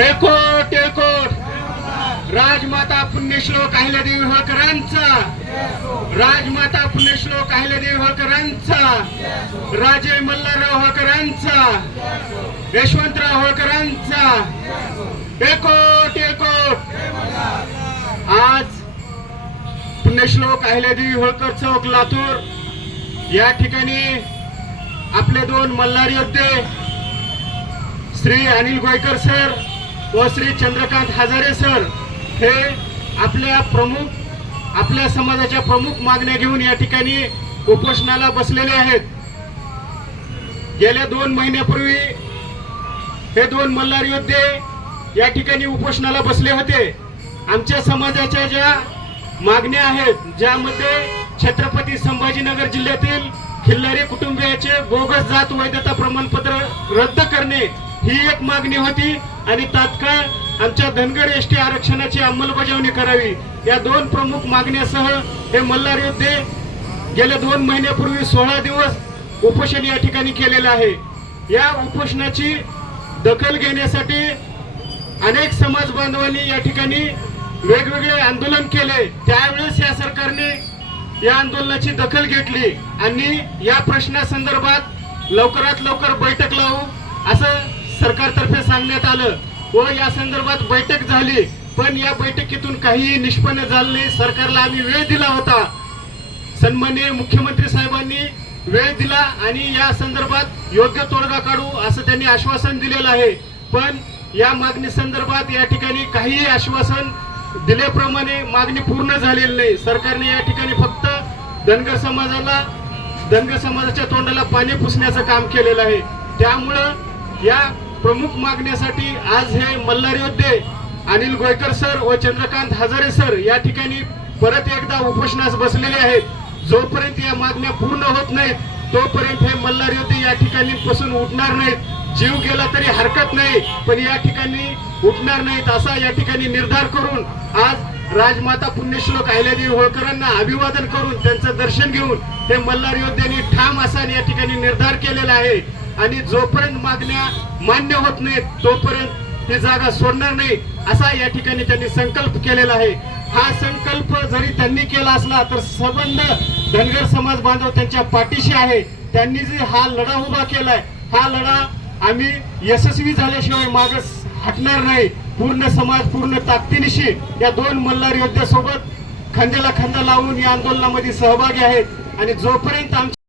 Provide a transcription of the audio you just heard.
देखो एकोट राजमाता पुण्यश्लोक अहिल्यादेवी होळकरांचा राजमाता पुण्यश्लोक अहिल्यादेवी होळकरांचा राजे मल्हारराव होळकरांचा यशवंतराव होळकरांचा एकोट एकोट आज पुण्यश्लोक अहिल्यादेवी होळकर चौक लातूर. या ठिकाणी आपले दोन मल्हार योद्धे श्री अनिल गोयकर सर व श्री चंद्रकांत हजारे सर हे आपल्या प्रमुख आपल्या समाजाच्या प्रमुख मागण्या घेऊन या ठिकाणी उपोषणाला बसलेले आहेत. गेल्या दोन महिन्यापूर्वी हे दोन मल्हार योद्धे या ठिकाणी उपोषणाला बसले होते. आमच्या समाजाच्या ज्या मागण्या आहेत ज्यामध्ये छत्रपती संभाजीनगर जिल्ह्यातील खिल्लारी कुटुंबियाचे बोगस जात वैधता प्रमाणपत्र रद्द करणे ही एक मागणी होती. आणि तात्काळ आमच्या धनगर एस टी आरक्षणाची अंमलबजावणी करावी. या दोन प्रमुख मागण्यासह हे मल्हार योद्धे गेल्या दोन महिन्यापूर्वी सोळा दिवस उपोषण या ठिकाणी केलेलं आहे. या उपोषणाची दखल घेण्यासाठी अनेक समाज बांधवांनी या ठिकाणी वेगवेगळे आंदोलन केले. त्यावेळेस या सरकारने या आंदोलनाची दखल घेतली आणि या प्रश्नासंदर्भात लवकरात लवकर बैठक लावू असं सरकारतर्फे सांगण्यात आलं व या संदर्भात बैठक झाली. पण या बैठकीतून काहीही निष्पन्न झालं नाही. सरकारला आम्ही वेळ दिला होता. सन्माननीय मुख्यमंत्री साहेबांनी वेळ दिला आणि या संदर्भात योग्य तोडगा काढू असं त्यांनी आश्वासन दिलेलं आहे. पण या मागणी संदर्भात या ठिकाणी काहीही आश्वासन दिल्याप्रमाणे मागणी पूर्ण झालेली नाही. सरकारने या ठिकाणी फक्त धनगर समाजाला धनगर समाजाच्या तोंडाला पाणी पुसण्याचं काम केलेलं आहे. त्यामुळं या प्रमुख मागण्यासाठी आज हे मल्हार योद्धे अनिल गोयकर सर व चंद्रकांत हजारे सर या ठिकाणी परत एकदा उपोषणास बसलेले आहेत. जोपर्यंत या मागण्या पूर्ण होत नाहीत तोपर्यंत हे मल्हार योद्धे या ठिकाणी पसून उठणार नाहीत. जीव गेला तरी हरकत नाही पण या ठिकाणी उठणार नाहीत असा या ठिकाणी निर्धार करून आज राजमाता पुण्यश्लोक अहिल्यादेवी होळकरांना अभिवादन करून त्यांचं दर्शन घेऊन हे मल्हार योद्ध्यांनी ठाम असा या ठिकाणी निर्धार केलेला आहे. आणि जोपर्यंत मागण्या मान्य होत नाहीत तोपर्यंत ती जागा सोडणार नाही असा या ठिकाणी त्यांनी संकल्प केलेला आहे. हा संकल्प जरी त्यांनी केला असला तर संबंध धनगर समाज बांधव त्यांच्या पाठीशी आहे. त्यांनी जे हा लढा उभा केलाय हा लढा आम्ही यशस्वी झाल्याशिवाय मागस हटणार नाही. पूर्ण समाज पूर्ण ताकदीनिशी या दोन मल्हार योद्ध्यासोबत खांद्याला खांदा लावून या आंदोलनामध्ये सहभागी आहेत. आणि जोपर्यंत आमच्या